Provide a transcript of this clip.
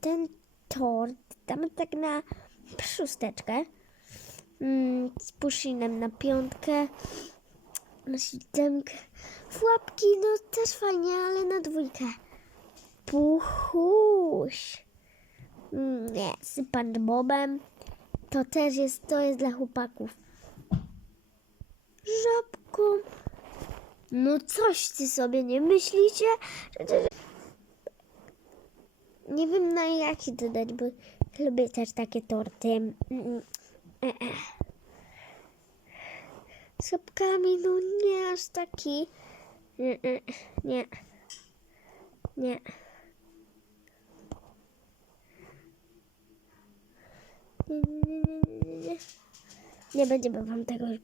ten tort damy tak na szósteczkę. Z pushinem na 5, na 7. Łapki, no też fajnie, ale na 2. Puchuś. Nie, z SpongeBobem. To jest dla chłopaków. Żabką. No coś ty sobie nie myślicie? Nie wiem na jaki dodać, bo lubię też takie torty. Z łapkami, no nie aż taki. Nie. Nie. Nie. Nie będziemy wam tego już